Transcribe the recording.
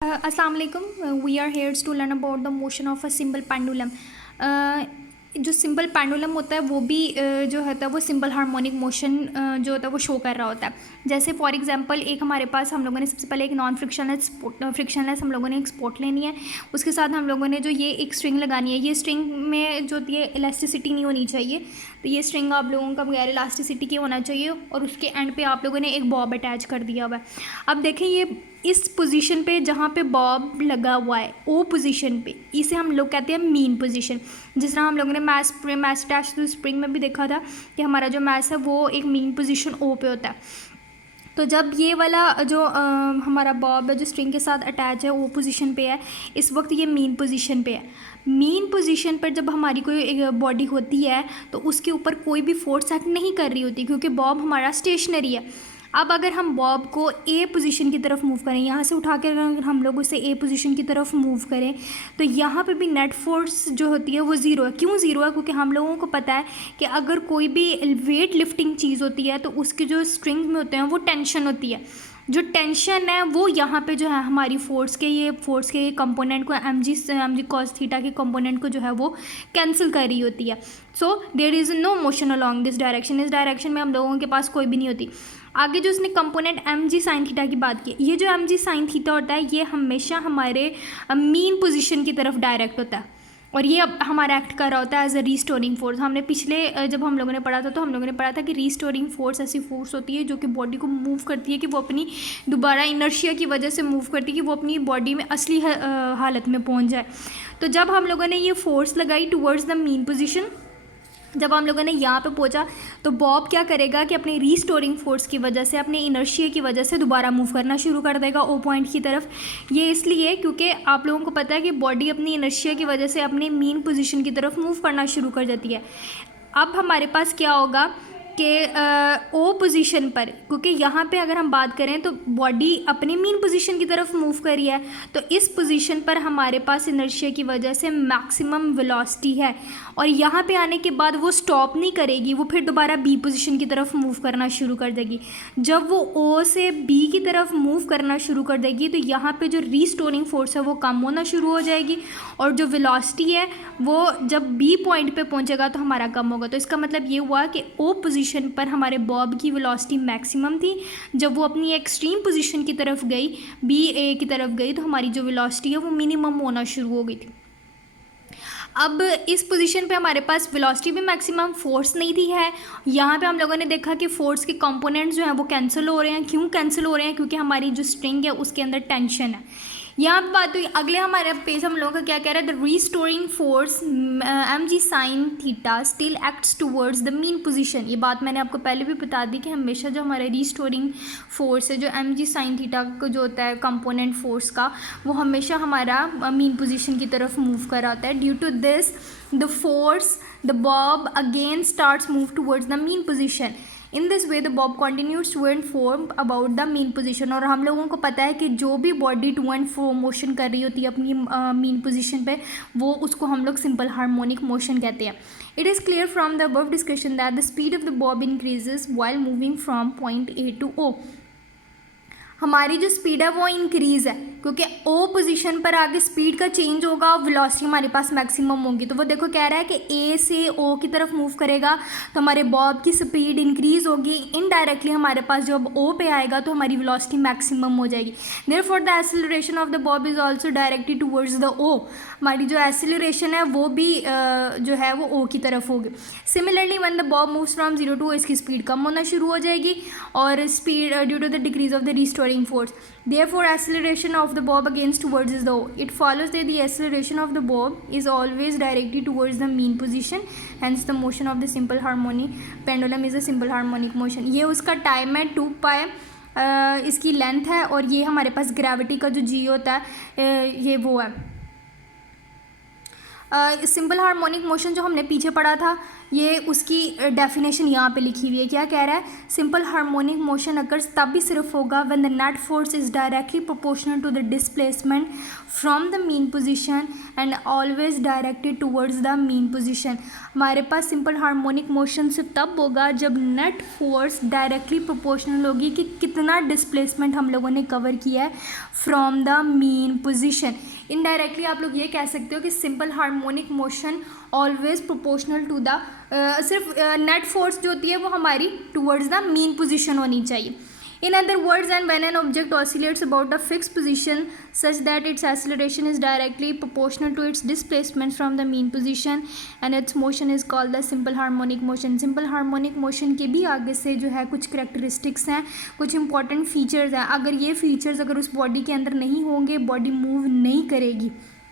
अस्सलाम वालेकुम। We are here to learn about the motion of a simple pendulum. जो simple pendulum होता है वो भी जो होता है वो सिंपल हार्मोनिक मोशन जो होता है वो शो कर रहा होता है। जैसे फॉर एग्जांपल एक हमारे पास हम लोगों ने सबसे पहले एक नॉन फ्रिक्शनलेस हम लोगों ने एक स्पोर्ट लेनी है। उसके साथ हम लोगों ने जो ये एक स्ट्रिंग लगानी है, ये स्ट्रिंग में जो होती है इलास्टिसिटी नहीं होनी चाहिए, तो ये स्ट्रिंग आप लोगों का बगैर इलास्टिसिटी के होना चाहिए और उसके एंड पे आप लोगों ने एक बॉब अटैच कर दिया हुआ है। अब देखें ये इस पोजीशन पे जहाँ पे बॉब लगा हुआ है ओ पोजीशन पे, इसे हम लोग कहते हैं मीन पोजीशन। जिस तरह हम लोगों ने मैस अटैच टू स्प्रिंग में भी देखा था कि हमारा जो मैस है वो एक मीन पोजीशन ओ पे होता है। तो जब ये वाला जो हमारा बॉब है जो स्ट्रिंग के साथ अटैच है वो पोजीशन पे है, इस वक्त ये मीन पोजीशन पे है। मीन पोजीशन पर जब हमारी कोई एक बॉडी होती है तो उसके ऊपर कोई भी फोर्स एक्ट नहीं कर रही होती क्योंकि बॉब हमारा स्टेशनरी है। अब अगर हम बॉब को ए पोजीशन की तरफ मूव करें, यहाँ से उठा कर अगर हम लोग उसे ए पोजीशन की तरफ मूव करें तो यहाँ पे भी नेट फोर्स जो होती है वो ज़ीरो है। क्यों ज़ीरो है? क्योंकि हम लोगों को पता है कि अगर कोई भी वेट लिफ्टिंग चीज़ होती है तो उसके जो स्ट्रिंग में होते हैं वो टेंशन होती है। जो टेंशन है वो यहाँ पे जो है हमारी फोर्स के कंपोनेंट को एम जी कॉस थीटा के कंपोनेंट को जो है वो कैंसिल कर रही होती है। So there is no motion along this direction. इस डायरेक्शन में हम लोगों के पास कोई भी नहीं होती। आगे जो उसने component M G sine theta की बात की, ये जो एम जी साइन थीटा होता है ये हमेशा हमारे मीन पोजीशन की तरफ डायरेक्ट होता है और ये अब हमारा एक्ट कर रहा होता है एज अ रीस्टोरिंग फोर्स। हमने पिछले जब हम लोगों ने पढ़ा था तो हम लोगों ने पढ़ा था कि रीस्टोरिंग फोर्स ऐसी फोर्स होती है जो कि बॉडी को मूव करती है कि वो अपनी दोबारा इनर्शिया की वजह से मूव करती है कि वो अपनी बॉडी में असली हालत में पहुंच जाए। तो जब हम लोगों ने ये फोर्स लगाई टूवर्ड्स द मीन पोजीशन, जब हम लोगों ने यहाँ पे पहुँचा तो बॉब क्या करेगा कि अपनी रीस्टोरिंग फोर्स की वजह से, अपने इनर्शिया की वजह से दोबारा मूव करना शुरू कर देगा ओ पॉइंट की तरफ। ये इसलिए क्योंकि आप लोगों को पता है कि बॉडी अपनी इनर्शिया की वजह से अपने मीन पोजीशन की तरफ मूव करना शुरू कर देती है। अब हमारे पास क्या होगा कि ओ पोजीशन पर, क्योंकि यहाँ पे अगर हम बात करें तो बॉडी अपने मीन पोजीशन की तरफ मूव करी है, तो इस पोजीशन पर हमारे पास इनर्शिया की वजह से मैक्सिमम वेलोसिटी है और यहाँ पे आने के बाद वो स्टॉप नहीं करेगी, वो फिर दोबारा बी पोजीशन की तरफ मूव करना शुरू कर देगी। जब वो ओ से बी की तरफ मूव करना शुरू कर देगी तो यहाँ पे जो रीस्टोरिंग फोर्स है वो कम होना शुरू हो जाएगी और जो वेलोसिटी है वो जब बी पॉइंट पे पहुँचेगा तो हमारा कम होगा। तो इसका मतलब ये हुआ कि ओ पोजीशन पर हमारे बॉब की वेलोसिटी मैक्सिमम थी, जब वो अपनी एक्सट्रीम पोजीशन की तरफ गई, बी ए की तरफ गई, तो हमारी जो वेलोसिटी है वो मिनिमम होना शुरू हो गई थी। अब इस पोजीशन पे हमारे पास वेलोसिटी भी मैक्सिमम, फोर्स नहीं थी है। यहाँ पे हम लोगों ने देखा कि फोर्स के कंपोनेंट्स जो हैं वो कैंसिल हो रहे हैं। क्यों कैंसिल हो रहे हैं? क्योंकि हमारी जो स्ट्रिंग है उसके अंदर टेंशन है। यहाँ पे बात हुई, अगले हमारे पेज हम लोगों का क्या कह रहा है, the restoring force M G sine theta still acts towards the mean position. ये बात मैंने आपको पहले भी बता दी कि हमेशा जो हमारा रीस्टोरिंग फोर्स है, जो एम जी साइन थीटा को जो होता है कंपोनेंट फोर्स का, वो हमेशा हमारा मीन पोजीशन की तरफ मूव कर रहा होता है। Due to this the force the bob again starts move towards the mean position. In this way the bob continues to and fro about the mean position. और हम लोगों को पता है कि जो भी body to and fro motion कर रही होती है अपनी मीन पोजीशन पे, वो उसको हम लोग सिंपल हार्मोनिक मोशन कहते हैं। It is clear from the above discussion that the speed of the bob increases while moving from point A to O. हमारी जो स्पीड है वो इंक्रीज़ है क्योंकि ओ पोजीशन पर आगे स्पीड का चेंज होगा, वेलोसिटी हमारे पास मैक्सिमम होगी। तो वो देखो कह रहा है कि ए से ओ की तरफ मूव करेगा तो हमारे बॉब की स्पीड इंक्रीज़ होगी। इनडायरेक्टली हमारे पास जब ओ पे आएगा तो हमारी वेलोसिटी मैक्सिमम हो जाएगी। Therefore the acceleration of the bob is also directly towards the O. हमारी जो एक्सेलरेशन है वो भी जो है वो ओ की तरफ होगी। Similarly when the bob moves from 0 to O, इसकी स्पीड कम होना शुरू हो जाएगी और speed due to the decrease of the restoring force. Therefore, acceleration of the bob against towards is the O. It follows that the acceleration of the bob is always directly towards the mean position. Hence, the motion of the simple harmonic pendulum is a simple harmonic motion. ये उसका time है 2 पाई, इसकी length है और ये हमारे पास gravity का जो जी होता है ये वो है। सिंपल हार्मोनिक मोशन जो हमने पीछे पढ़ा था, ये उसकी डेफिनेशन यहाँ पे लिखी हुई है। क्या कह रहा है? सिंपल हार्मोनिक मोशन अकर्स तभी सिर्फ होगा when the net force is directly proportional to the displacement from the mean position and always directed towards the mean position. हमारे पास सिंपल हार्मोनिक मोशन सिर्फ तब होगा जब नेट फोर्स डायरेक्टली प्रोपोर्शनल होगी कि कितना डिस्प्लेसमेंट हम लोगों ने कवर किया है from the mean position. Indirectly आप लोग ये कह सकते हो कि simple harmonic motion always proportional to the सिर्फ नेट फोर्स जो होती है वो हमारी टूवर्ड्स द मीन पोजीशन होनी चाहिए। In other words, and when an object oscillates about a fixed position such that its acceleration is directly proportional to its displacement from the mean position and its motion is called the simple harmonic motion. Simple harmonic motion के भी आगे से जो है कुछ characteristics हैं, कुछ important features हैं। अगर ये features अगर उस body के अंदर नहीं होंगे, body move नहीं करेगी।